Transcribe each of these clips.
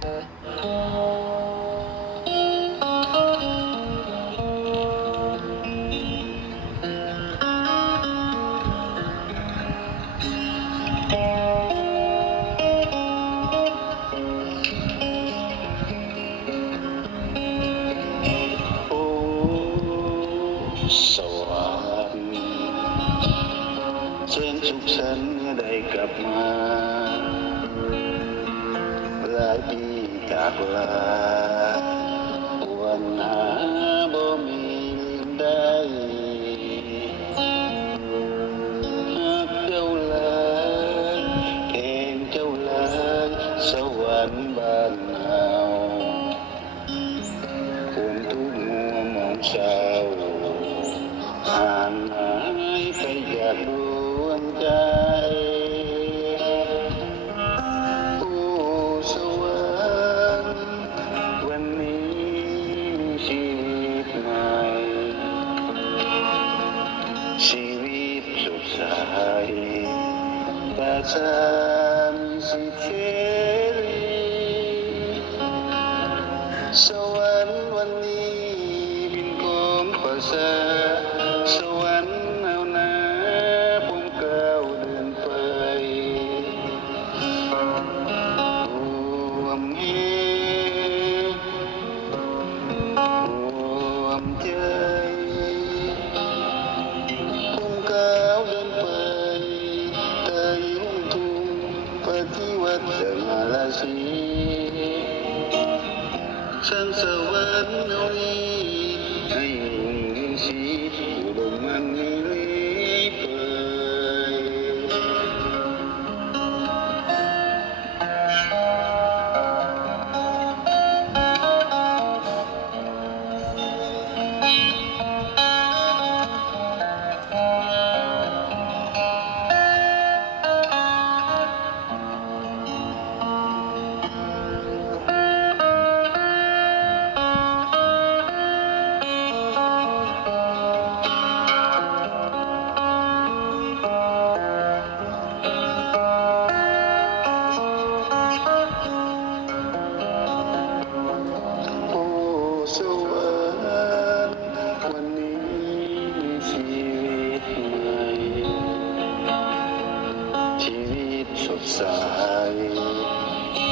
สวรรค์เชิญสุขสันต์ได้กลับมาหลายปีจากลาวันหาบ่มีลืมได้หากเจ้าลาเพลงเจ้าลาสวรรค์บ้านเฮาคนทุกมัวมองเศร้าห่างหายไปจากดวงใจโอ้สวรรค์วันนี้มีชีวิตใหม่ชีวิตสดใสแต่ฉันสิเสรีสวรรค์วันนี้เป็นของประเสริฐสวรรค์เอาหน้าผมก้าวเดินไปรวมเหตุรวมใจผมก้าวเดินไปใต้ร่มทุ่งปฏิวัติจากมาลาสีฉันสวรรค์เอานี้ให้มีสีอุดมมันมีลี้เปิโอ้สวรรค์วันนี้มีชีวิตใหม่ชีวิตสดใส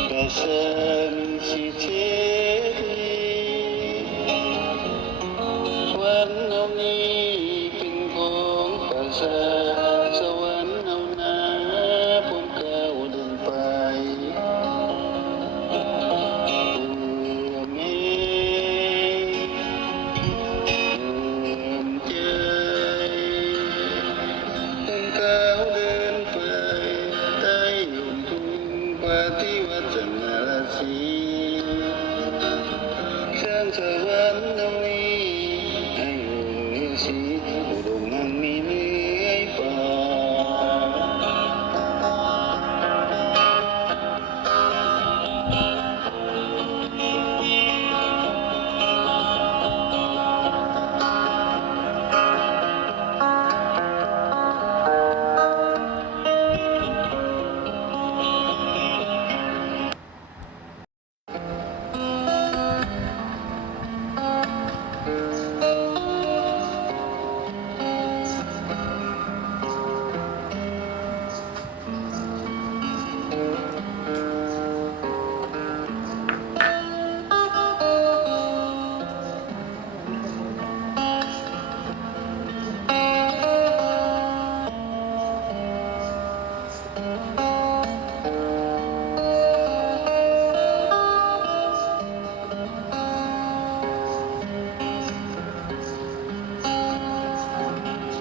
แต่ฉันสิเทวันเอานี้เป็นของประเสริฐสวรรค์เอาหน้าผมก้าวเดินไปรวมเหตุรวมใจผมก้าวเดินไปใต้ร่มทุ่งปฏิวัติจากนาราศีฉันสวรรค์เอานี้ให้มีสีอุดมมันมีเลื่อยไป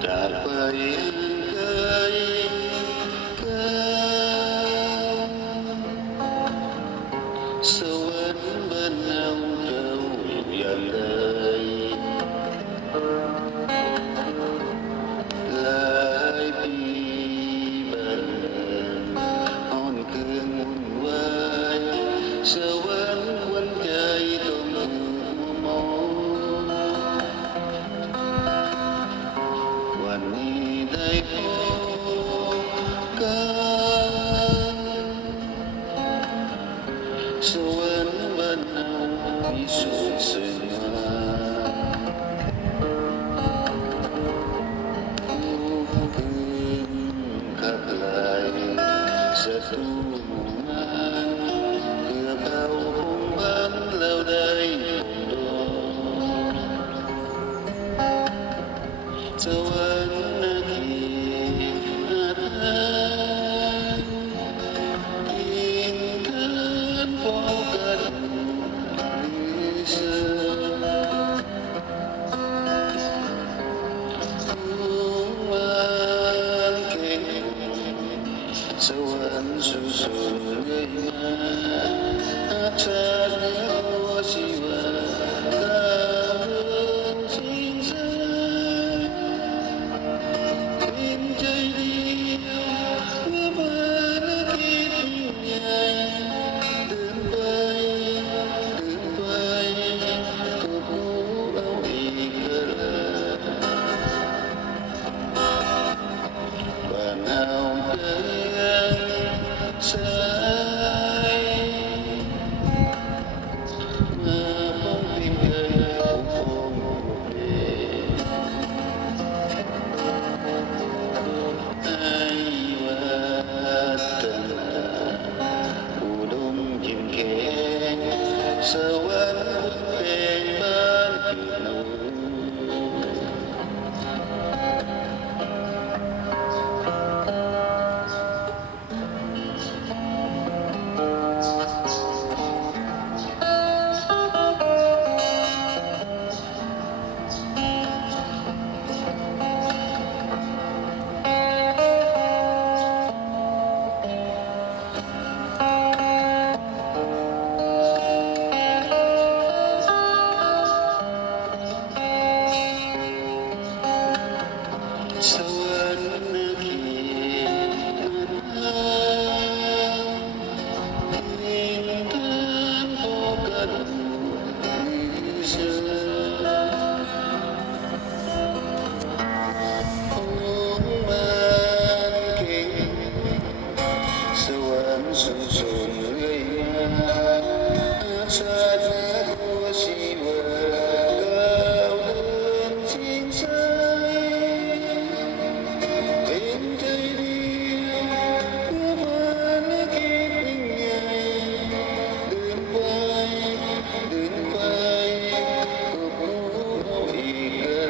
จากไปเคยเกิดสวรรค์บ้านเฮาเจ้าอยู่อย่างไรหลายปีบ้านเมืองอ่อนเคืองวุ่นวายสวรรค์วันใจต้องถูกมัวมองวันนี้ได้พบกันสวรร สุดซึ้งมาพึ่งขับไล่ศัตรูหมู่มารเพื่อเผาพงพันแล้วได้คงดงสวรรค์นาทีอาถรรพ์อินทร์พอกันเสือวานเก่งสวรรค์สุสุเลยมาอาชาเนื้อชีวาก้าวเดินชิงแสงเป็นใจเดียวเพื่อภารกิจยิ่งใหญ่เดินไปเดินไปก็รู้เอาอีกแล้วบ้านเฮาเดินสายมาป้องพิมพ์เคยผู้พงผู้เพให้วัฒนาอุดมยิ้มแข็งสวรรค์เป็นบ้านเกิดหนู สวรรค์นาทีอินทร์พอกระดูกเสือองค์มารเก่งสวรรค์สุสุเรื่อยมาอาชาติเหนือหัวชีวาก้าวเดินชิงชัย เป็นใจเดียวเพื่อภารกิจยิ่งใหญ่เดินไปเดินไปก็รู้เอาอีกแล้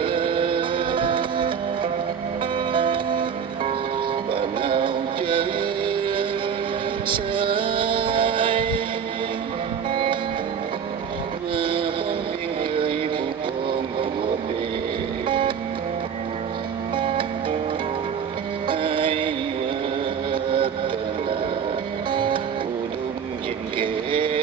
วบ้านเฮาเจอสายมาป้องพิงเคยผู้ครองตัวเองให้วัฒนาอุดมเย็นแข็